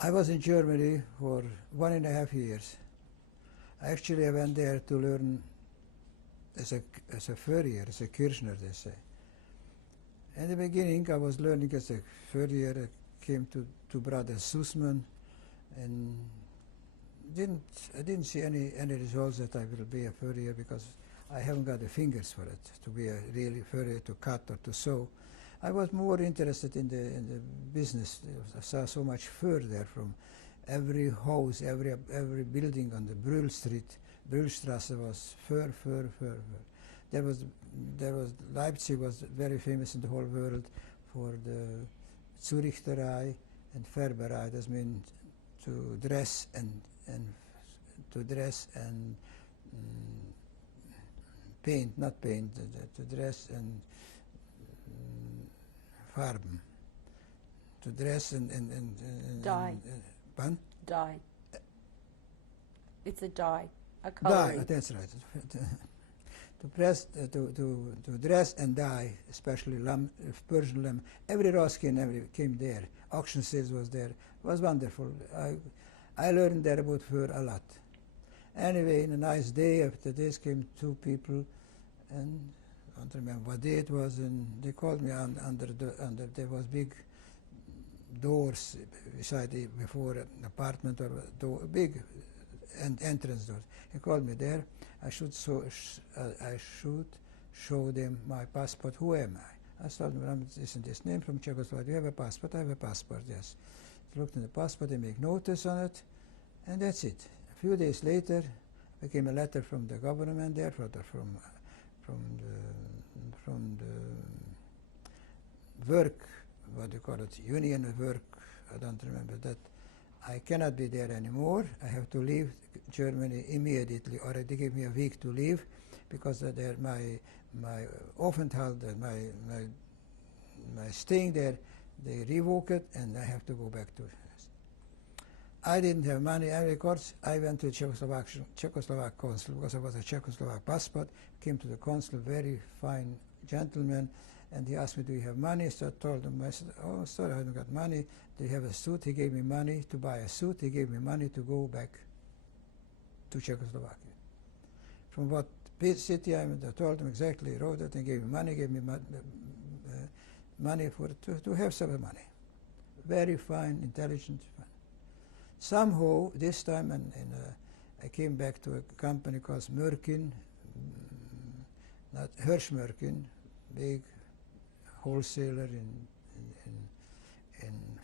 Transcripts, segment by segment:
I was in Germany for 1.5 years. Actually, I went there to learn as a furrier, as a Kirchner, they say. In the beginning, I was learning as a furrier. I came to Brother Sussman, and I didn't see any results that I will be a furrier because I haven't got the fingers for it to be a really furrier, to cut or to sew. I was more interested in the business. I saw so much fur there from every house, every building on the Brühlstrasse was fur. There was Leipzig was very famous in the whole world for the Zurichterei and Färberei. That means to dress and paint, not paint, to dress and farben, to dress and dye. Pardon? Dye. It's a dye, a coloring. Dye, that's right. To dress and dye, especially Persian lamb. Every Roskin came there. Auction sales was there. It was wonderful. I learned there about fur a lot. Anyway, in a nice day, after this came two people, and I don't remember what day it was, and they called me under there was big doors beside before an apartment or big entrance doors. He called me there. I should show them my passport. Who am I? I told them, I'm this name from Czechoslovakia. Do you have a passport? I have a passport, yes. They looked in the passport, they make notice on it, and that's it. A few days later, there came a letter from the government there, from the work, what do you call it, union of work, I don't remember that. I cannot be there anymore. I have to leave Germany immediately, or they give me a week to leave, because my Aufenthalt, my staying there, they revoke it, and I have to go back to. I didn't have money. Of course, I went to Czechoslovak consul because I was a Czechoslovak passport. Came to the consul, very fine gentleman, and he asked me, "Do you have money?" So I told him. I said, "Oh, sorry, I haven't got money." Do you have a suit? He gave me money to buy a suit. He gave me money to go back to Czechoslovakia. From what city I told him exactly. He wrote it and gave me money. Gave me money to have some money. Very fine, intelligent. Fine. Somehow, this time, I came back to a company called Merkin, not Hirsch Merkin, big wholesaler in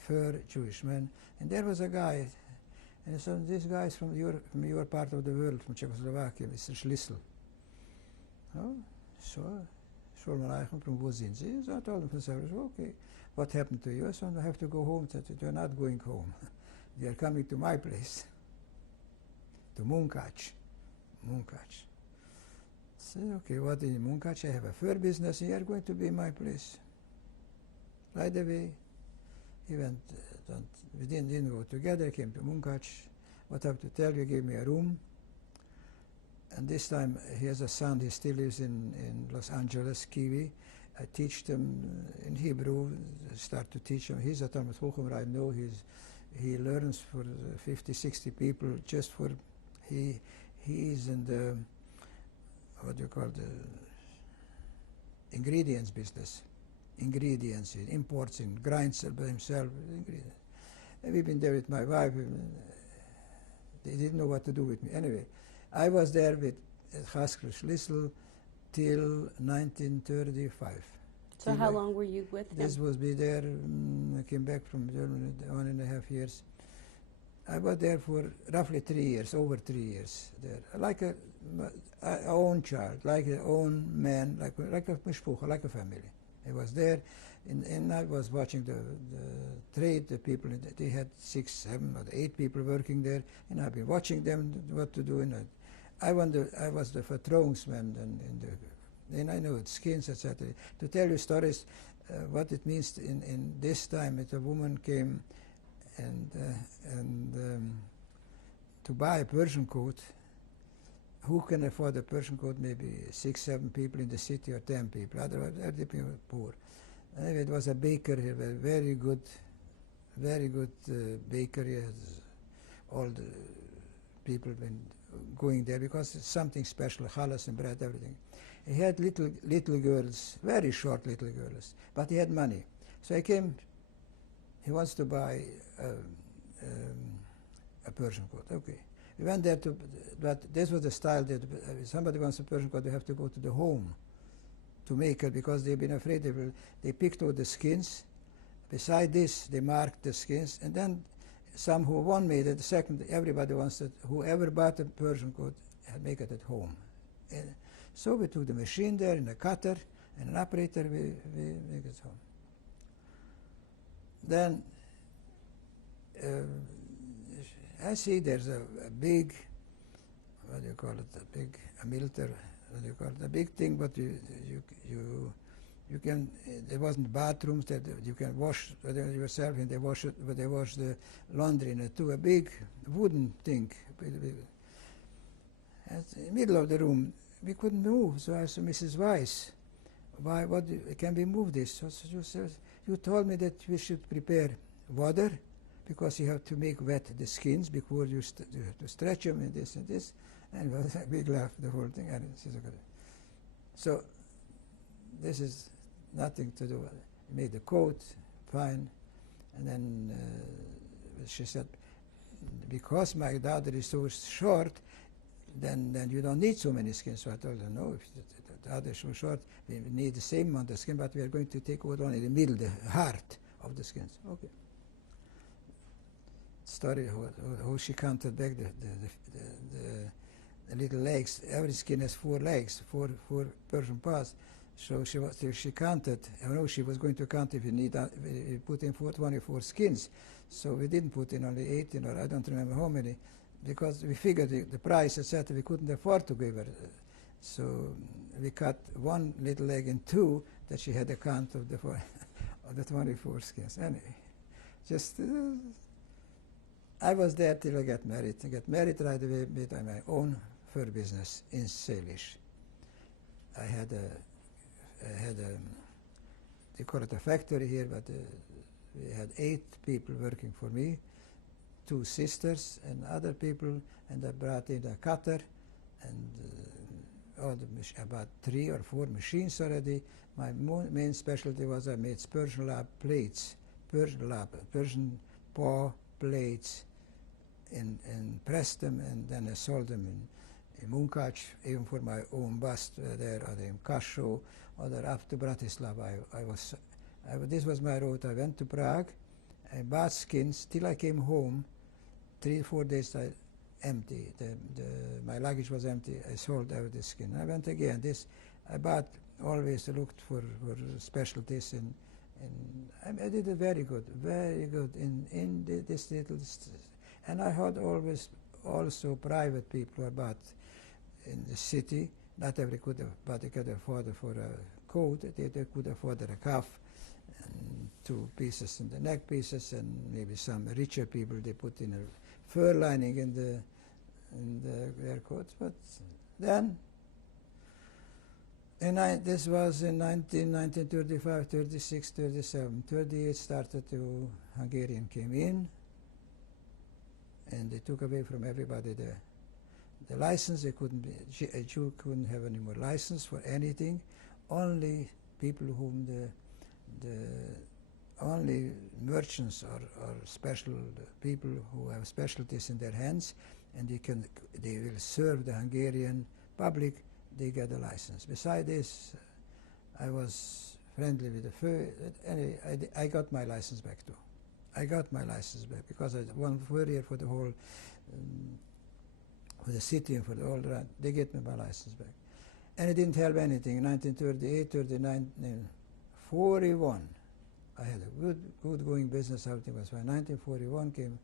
fur, Jewish man. And there was a guy, and so this guy is from your part of the world, from Czechoslovakia, Mr. Schlissel. Oh, so, from wo sind Sie? So I told him, okay, what happened to you? So I have to go home. Said, you're not going home. They are coming to my place, to Munkac. So, okay, what in Munkac? I have a fur business, and you are going to be in my place. Right away, he went, we didn't go together, came to Munkac. What I have to tell you, he gave me a room. And this time, he has a son, he still lives in Los Angeles, Kiwi. I teach them in Hebrew, start to teach him. He's a Talmud Chochem right now. He learns for 50, 60 people just for, he is in the, what do you call the, ingredients business. Ingredients, he imports and grinds by himself. Ingredients. And we've been there with my wife. They didn't know what to do with me. Anyway, I was there with Haskell Schlissel till 1935. So how long were you with him? This was be there. I came back from Germany 1.5 years. I was there for roughly 3 years, over 3 years there, like a own child, like a own man, like a mishpucha, like a family. I was there, and I was watching the trade, the people. They had 6, 7, or 8 people working there, and I've been watching them what to do. And I was the vertrauungsman and I know it, skins, etc. To tell you stories, what it means in this time, if a woman came and to buy a Persian coat, who can afford a Persian coat? Maybe 6, 7 people in the city or 10 people. Otherwise, every people were poor. Anyway, it was a baker, he was very good very good bakery. Has all the people been going there because it's something special, challah and bread, everything. He had little girls, very short little girls, but he had money. So I came. He wants to buy a Persian coat. Okay. We went there but this was the style that if somebody wants a Persian coat, they have to go to the home to make it because they've been afraid they picked out the skins. Beside this, they marked the skins, and then some who one made it, the second, everybody wants it. Whoever bought a Persian coat, make it at home. And so we took the machine there and a cutter and an operator, we make it home. Then I see there's a big, what do you call it, a military, what do you call it, a big thing, but you can, there wasn't bathrooms that you can wash yourself, and they wash it, but they wash the laundry in it too, a big wooden thing. At the middle of the room, we couldn't move, so I asked Mrs. Weiss, can we move this? So you told me that we should prepare water, because you have to make wet the skins before you have to stretch them and this and this. And it was a big laugh, the whole thing. And she said, so this is nothing to do with it. We made the coat, fine. And then she said, because my daughter is so short, then you don't need so many skins. So I told her, no, if the daughter is so short, we need the same amount of skin, but we are going to take out only the middle, the heart of the skins. Okay. Story how she counted back the little legs. Every skin has 4 legs, four Persian paws. So she counted. I know she was going to count if we put in 24 skins. So we didn't put in only 18, or I don't remember how many, because we figured the price, etc. We couldn't afford to give her. So we cut one little leg in 2 that she had a count of the 24 skins. Anyway, just. I was there till I got married. I got married right away with my own fur business in Salish. I had they call it a factory here, but we had 8 people working for me, 2 sisters and other people, and I brought in a cutter and about 3 or 4 machines already. My main specialty was I made Persian lap plates, Persian paw plates, and pressed them, and then I sold them in Munkac, even for my own bust there, or in Kasho, or up to Bratislava. This was my route. I went to Prague, I bought skins till I came home. 3-4 days empty. My luggage was empty. I sold out the skin. I went again. I always looked for specialties, and I did it very good in this little. And I had always also private people about in the city. Not every could, but they could afford for a coat. They could afford a cuff and 2 pieces in the neck pieces, and maybe some richer people they put in a fur lining in their coats. But then, this was in 1935, 36, 37, 38. Started to Hungarian came in. And they took away from everybody the license. A Jew couldn't have any more license for anything. Only people whom only merchants or special people who have specialties in their hands, and they will serve the Hungarian public. They get a license. Besides this, I was friendly with the fur. Anyway, I got my license back too. I got my license back because I won furrier for the whole, for the city and for the whole run. They get me my license back. And it didn't help anything. In 1938, 39, 41, I had a good going business. Everything was fine. 1941 came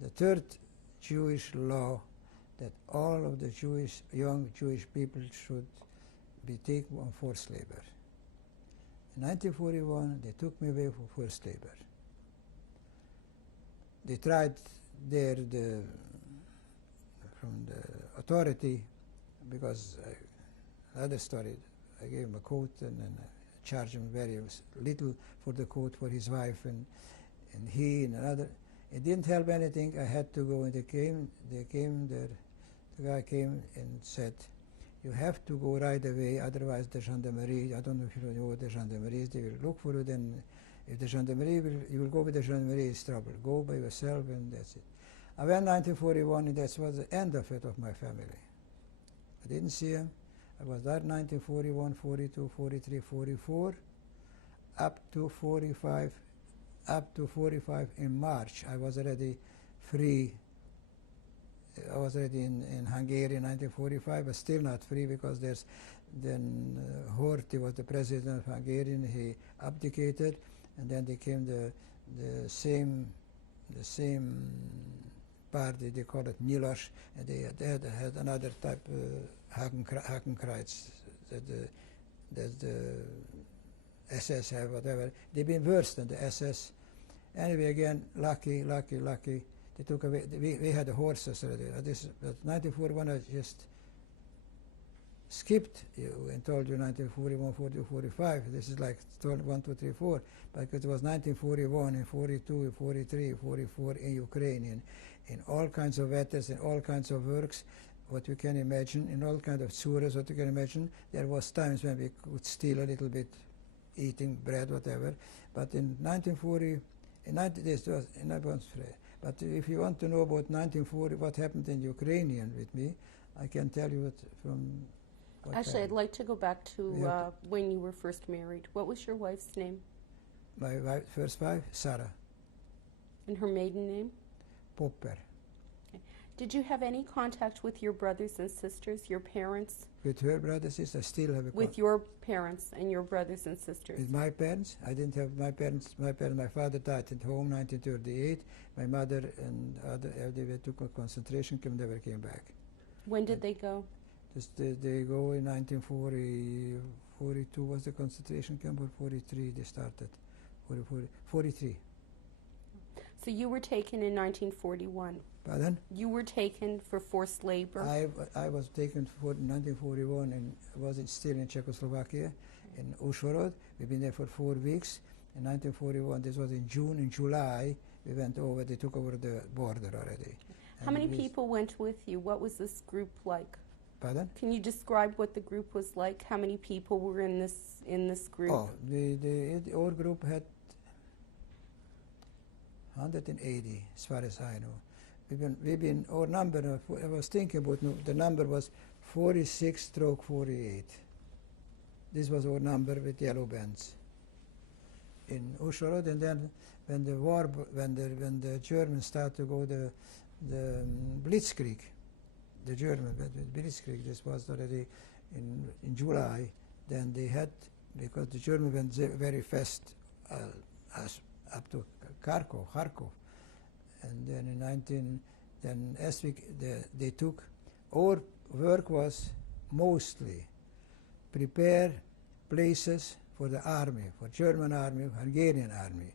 the 3rd Jewish law that all of the young Jewish people should be taken on forced labor. In 1941, they took me away for forced labor. They tried there from the authority, because another story, I gave him a coat and then I charged him very little for the coat for his wife, and and he and another. It didn't help anything. I had to go, and the guy came and said, you have to go right away, otherwise the gendarmerie, I don't know if you know what the gendarmerie is, they will look for you, then if the gendarmerie you will go with the gendarmerie, it's trouble. Go by yourself, and that's it. I went 1941, and that was the end of it, of my family. I didn't see him. I was there 1941, 42, 43, 44, up to 45 in March. I was already free. I was already in Hungary in 1945, but still not free, because then Horthy was the president of Hungary, and he abdicated, and then they came the same party, they call it Milos, and they had another type, Hakenkreuz, that the SS have, whatever. They've been worse than the SS. Anyway, again, lucky. They took away, we had the horses already. But 1941, I just skipped you and told you 1941, 42, 45. This is like 1, 2, 3, 4. Because it was 1941 and 42, 43, 44 in Ukraine, in all kinds of vetters, in all kinds of works, what you can imagine, in all kinds of tsuras, what you can imagine. There was times when we could steal a little bit, eating bread, whatever. But in 1940, but if you want to know about 1940, what happened in Ukrainian with me, I can tell you it from what Actually, happened. I'd like to go back to when you were first married. What was your wife's name? My first wife, Sarah And her maiden name? Popper. Did you have any contact with your brothers and sisters, your parents? With her brothers and sisters, I still have a With your parents and your brothers and sisters? With my parents, I didn't have my parents. My father died at home 1938. My mother and they took a concentration camp, never came back. When did they go? They go in 1940, 42 was the concentration camp, or 43 they started, 43. So you were taken in 1941. Pardon? You were taken for forced labor. I was taken for 1941 and was still in Czechoslovakia, in Uzhhorod. We've been there for 4 weeks. In 1941, this was in June. In July, we went over. They took over the border already. How many people went with you? What was this group like? Pardon? Can you describe what the group was like? How many people were in this group? Oh, our group had 180, as far as I know. We've been our number. I was thinking about the number was 46/48. This was our number with yellow bands in Uzhhorod, and then when the Germans started to go the Blitzkrieg, the German Blitzkrieg. This was already in July. Then they had, because the German went very fast up to Kharkov, and then they took. Our work was mostly prepare places for the army, for German army, Hungarian army.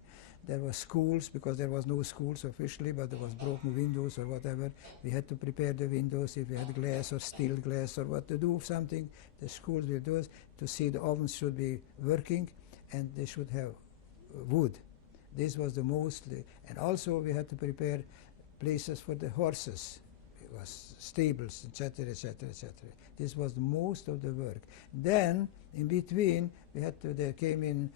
There were schools, because there was no schools officially, but there was broken windows or whatever. We had to prepare the windows if we had glass or steel glass or what to do something. The schools will do it to see the ovens should be working, and they should have wood. This was the mostly, and also we had to prepare places for the horses. It was stables, etc., etc., etc. This was the most of the work. Then, in between, there came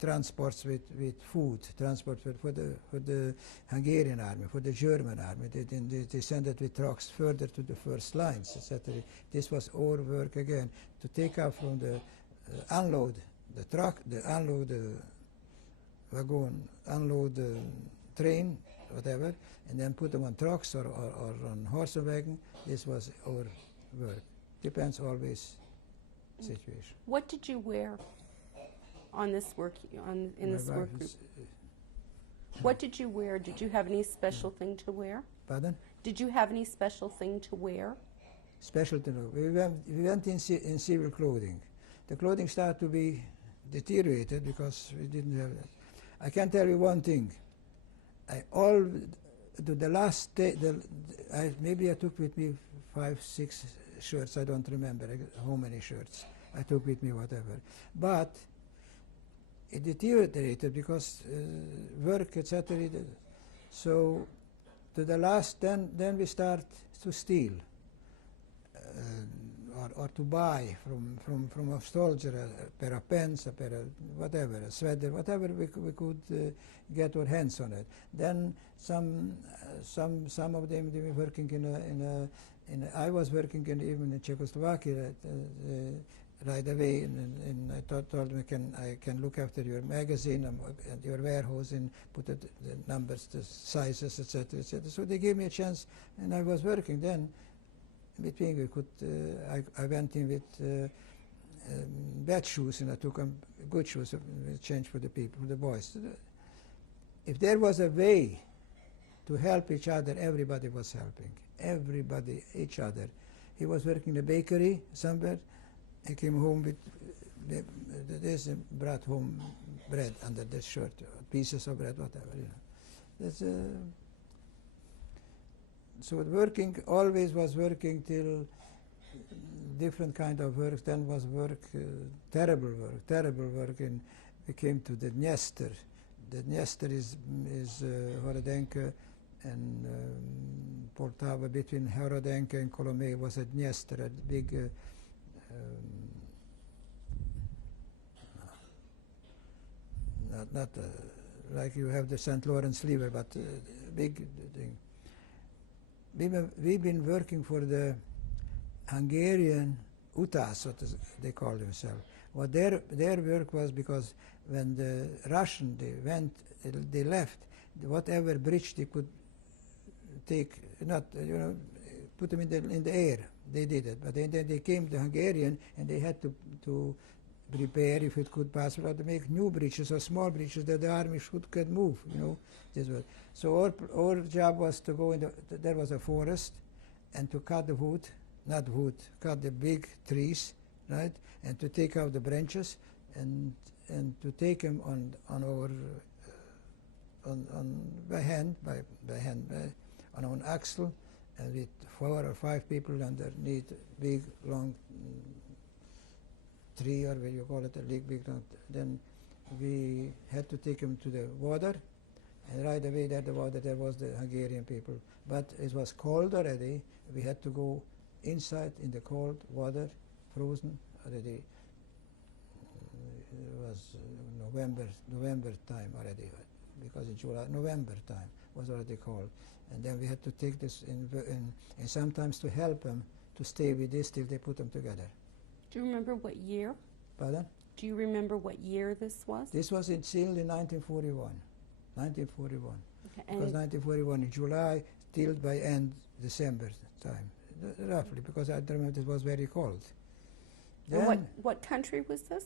transports with food, transport for the Hungarian army, for the German army. They sent it with trucks further to the first lines, etc. This was our work again, to take out from the unload the truck, unload the wagon, unload the train, whatever, and then put them on trucks or on horse and wagon. This was our work. Depends always situation. What did you wear on this work in this work group? What did you wear? Did you have any special thing to wear? Pardon? Did you have any special thing to wear? Special to know. We went in civil clothing. The clothing started to be deteriorated because we didn't have that. I can tell you one thing. The last day, maybe I took with me 5, 6 shirts. I don't remember how many shirts I took with me, whatever. But it deteriorated because work, etc. So to the last, then we start to steal or to buy from a soldier a pair of pants, a pair of whatever, a sweater, whatever we could get our hands on it. Then some of them they were working I was working even in Czechoslovakia right away, and I told them I can look after your magazine and your warehouse and put the numbers, the sizes, etc., etc. So they gave me a chance, and I was working then. Between we could, I went in with bad shoes, and I took good shoes, change for the people, for the boys. If there was a way to help each other, everybody was helping. Everybody, each other. He was working in a bakery somewhere. He came home with this and brought home bread under the shirt, pieces of bread, whatever. That's so working always was working till different kind of work. Then was work, terrible work, and we came to the Dniester. The Dniester is Horodenka and Poltava. Between Horodenka and Kolomey was a Dniester, a big not like you have the St. Lawrence River, but big thing. We've been working for the Hungarian Utas, what they call themselves. Well, their work was because when the Russian they left, whatever bridge they could take, put them in the air. They did it, but then they came to Hungarian, and they had to prepare, if it could possible, to make new bridges or small bridges that the army could move. This was. So our job was to go there was a forest, and to cut the wood, cut the big trees, right, and to take out the branches, and to take them on our by hand on an axle, and with 4 or 5 people underneath, big long tree, or what you call it, a big long. Then we had to take them to the water, and right away there was the Hungarian people. But it was cold already. We had to go inside in the cold water, frozen already. It was November time already, because in July, November time was already cold. And then we had to take this and sometimes to help them to stay with this till they put them together. Do you remember what year? Pardon? Do you remember what year this was? This was sealed in 1941. 1941. Okay, because 1941 in July till by end December time, roughly, because I remember it was very cold. Then, what country was this?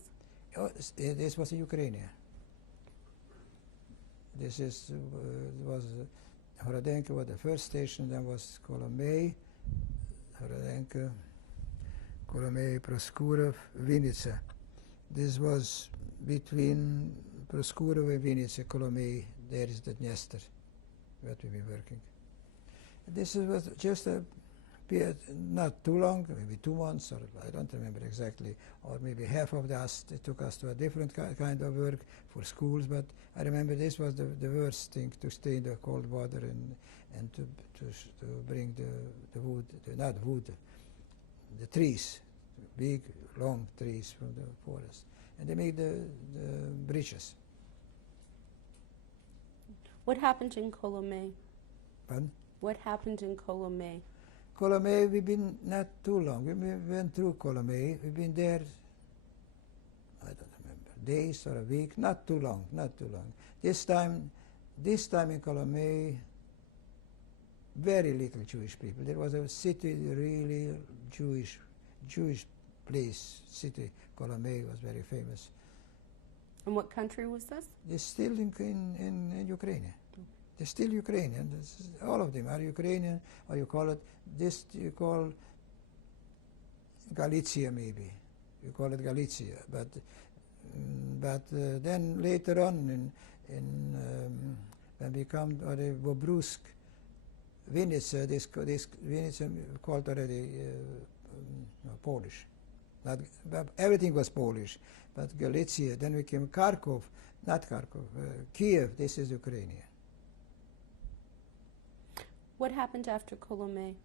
This was Ukraine. This was Horodenka was the first station. Then was Kolomey, Horodenka, Kolomey, Proskurov, Vinica. This was between Proskurov and Vinica, Kolomey. There is the Dniester, where we were working. This was just a period, not too long, maybe 2 months, or I don't remember exactly, or maybe half of us. They took us to a different kind of work for schools, but I remember this was the worst thing, to stay in the cold water and to bring the wood, not wood, the trees, big, long trees from the forest. And they made the bridges. What happened in Kolomey? Pardon? What happened in Kolomey? Kolomey, we've been not too long. We went through Kolomey. We've been there, I don't remember, days or a week. Not too long. This time in Kolomey, very little Jewish people. There was a city, really Jewish place, city. Kolomey was very famous. And what country was this? It's still in Ukraine. They're still Ukrainian. All of them are Ukrainian, or you call it this. You call Galicia, maybe. You call it Galicia, but then later on, when we come to Bobrusk, Vinica, this Vinica called already Polish. Not, but everything was Polish, but Galicia. Then we came Kharkov, not Kharkov, Kiev. This is Ukrainian. What happened after Kolomey?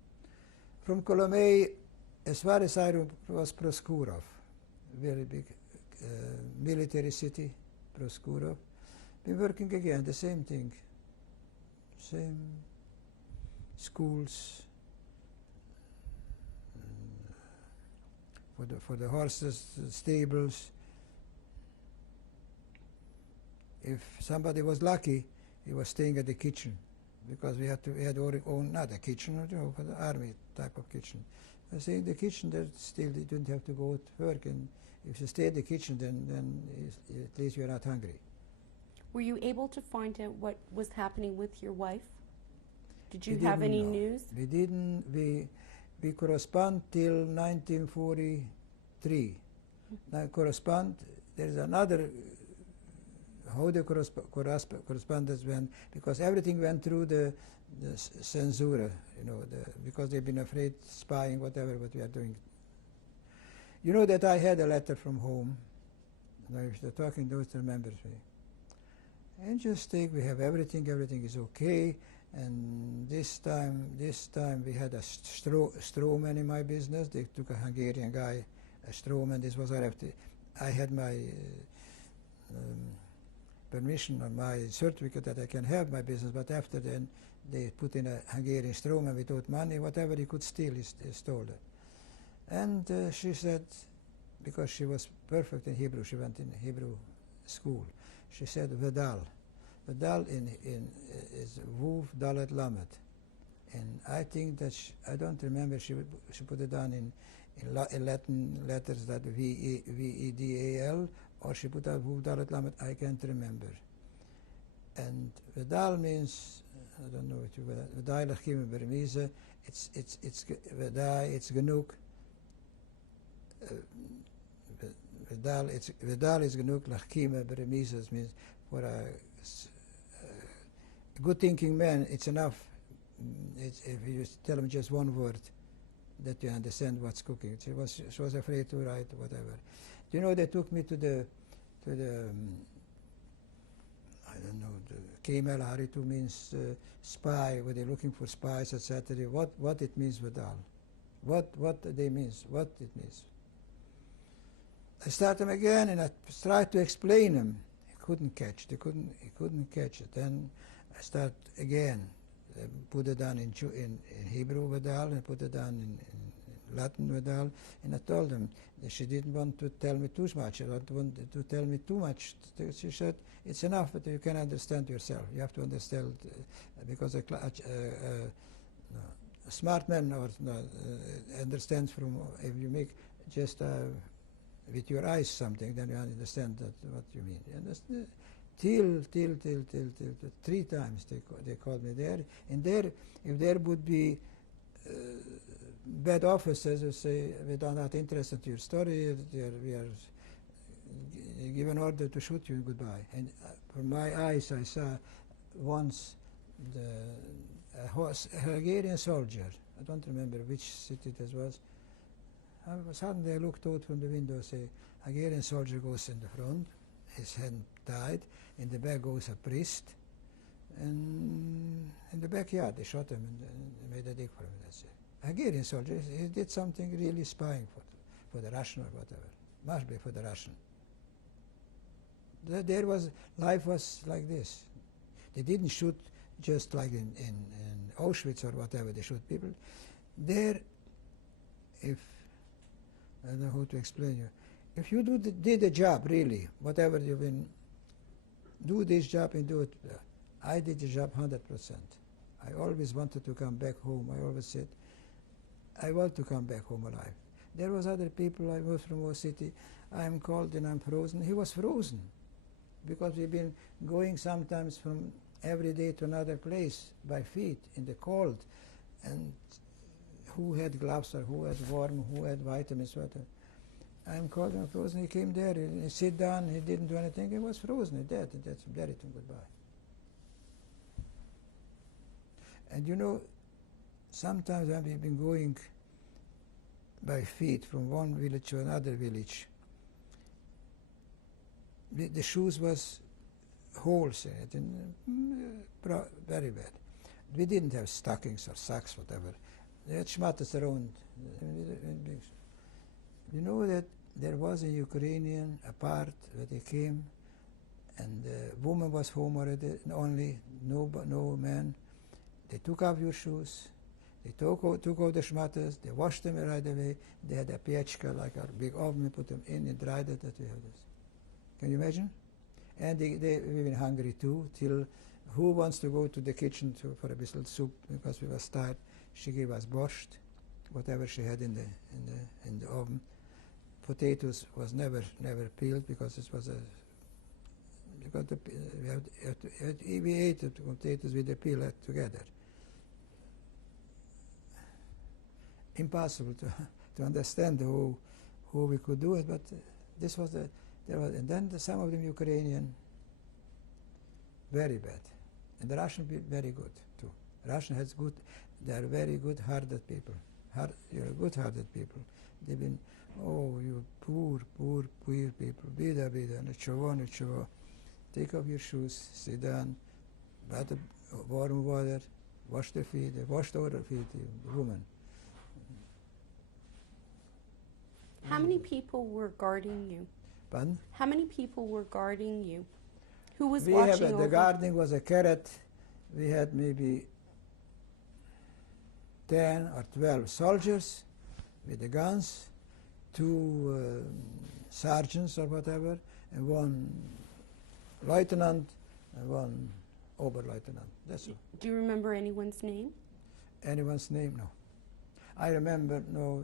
From Kolomey, as far as I remember, was Proskurov, very big military city, Proskurov. Been working again, the same thing, same schools for the horses, stables. If somebody was lucky, he was staying at the kitchen, because we had our own, not a kitchen, for the army type of kitchen. I say in the kitchen, that still you didn't have to go to work, and if you stay in the kitchen, then at least you're not hungry. Were you able to find out what was happening with your wife? Did you We have didn't any know. news? We didn't. We correspond till 1943. Now correspond. There's another. How the correspondence went, because everything went through the censura, because they've been afraid spying, whatever, what we are doing. You know that I had a letter from home. Now, if you're talking, those remembers me. And just think, we have everything is okay. And this time we had a strawman in my business. They took a Hungarian guy, a strawman. This was I had my permission on my certificate that I can have my business, but after then they put in a Hungarian strawman without money. Whatever he could steal, he stole it. And she said, because she was perfect in Hebrew, she went in Hebrew school. She said, Vedal. Vedal is Vuv Dalet Lamet. And I think that, I don't remember, she put it down in Latin letters, that V-E-D-A-L, or she put out Vuv Dalet Lamet, I can't remember. And Vedal means, I don't know what you will, Vedai Lachim Bermize, it's Vedai, it's Genug. Vedal is Genug, Lachim Bermize means for a good thinking man, it's enough. If you tell him just one word, that you understand what's cooking. She was afraid to write whatever. You know, they took me to the I don't know, the Kemel Haritu means spy, where they're looking for spies, etc. What it means Vedal. What they means, what it means. I start them again, and I tried to explain them. He couldn't catch. He couldn't catch it. Then I start again. Put it down in Hebrew Vedal, and put it down in Latin Vedal, and I told them that she didn't want to tell me too much. She didn't want to tell me too much. She said, it's enough that you can understand yourself. You have to understand, because a smart man understands from, if you make just with your eyes something, then you understand what you mean. You understand? Till 3 times they called me there. And there, if there would be bad officers who say, we are not interested in your story, we are given order to shoot you, goodbye. And from my eyes I saw once a Hungarian soldier, I don't remember which city this was. Suddenly I looked out from the window and say, Hungarian soldier goes in the front, his hand tied, in the back goes a priest, and in the backyard they shot him and made a dig for him. That's it. Hungarian soldier, he did something really spying for the Russian or whatever. Must be for the Russian. Life was like this. They didn't shoot just like in Auschwitz or whatever, they shoot people. There, if, I don't know how to explain you, if you did the job really, whatever you've been, do this job and do it. I did the job 100%. I always wanted to come back home. I always said, I want to come back home alive. There was other people, I was from our city, I'm cold and I'm frozen. He was frozen because we've been going sometimes from every day to another place by feet in the cold. And who had gloves or who had warm, who had vitamins, whatever. I'm cold and frozen. He came there, he sit down, he didn't do anything, he was frozen, dead, and that's buried him, goodbye. And you know, sometimes when we've been going by feet from one village to another village. The shoes was holes in it, and very bad. We didn't have stockings or socks, whatever. They had schmatters around. You know that there was a Ukrainian apart where they came, and the woman was home already, only no man. They took off your shoes. They took out the schmatters. They washed them right away. They had a piechka, like a big oven, put them in and dried it. That we have this. Can you imagine? And we were hungry too. Till who wants to go to the kitchen for a bit of soup because we was tired? She gave us borscht, whatever she had in the oven. Potatoes was never peeled because it was we ate the potatoes with the peel together. Impossible to understand how we could do it, but this was and then some of them Ukrainian, very bad, and the Russian very good too. Russian has good, they are very good-hearted people. You're good-hearted people. They've been, oh, you poor people, bida, ničovo. Take off your shoes, sit down, bath warm water, wash the feet, washed over the feet, the woman. How many people were guarding you? Pardon? How many people were guarding you? Who was watching over? The guarding was a carrot. We had maybe 10 or 12 soldiers with the guns, 2 sergeants or whatever, and 1 lieutenant and 1 Oberleutnant. That's all. Do you remember anyone's name? Anyone's name? No. I remember, no,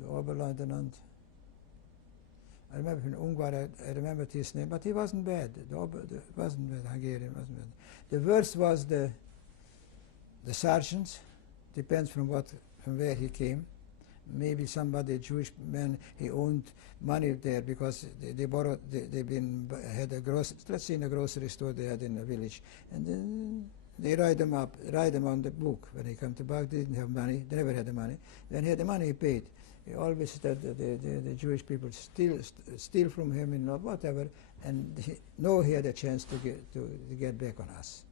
the Oberleutnant. I remember in Ungar, I remembered his name, but he wasn't bad. Wasn't bad, Hungarian wasn't bad. The worst was the sergeant, depends from where he came. Maybe somebody, a Jewish man, he owned money there because they borrowed, had a grocery, let's say in a grocery store they had in a village. And then they write them on the book. When he come to back, they didn't have money, they never had the money. When he had the money, he paid. He always said that the Jewish people steal from him and whatever, and he had a chance to get back on us.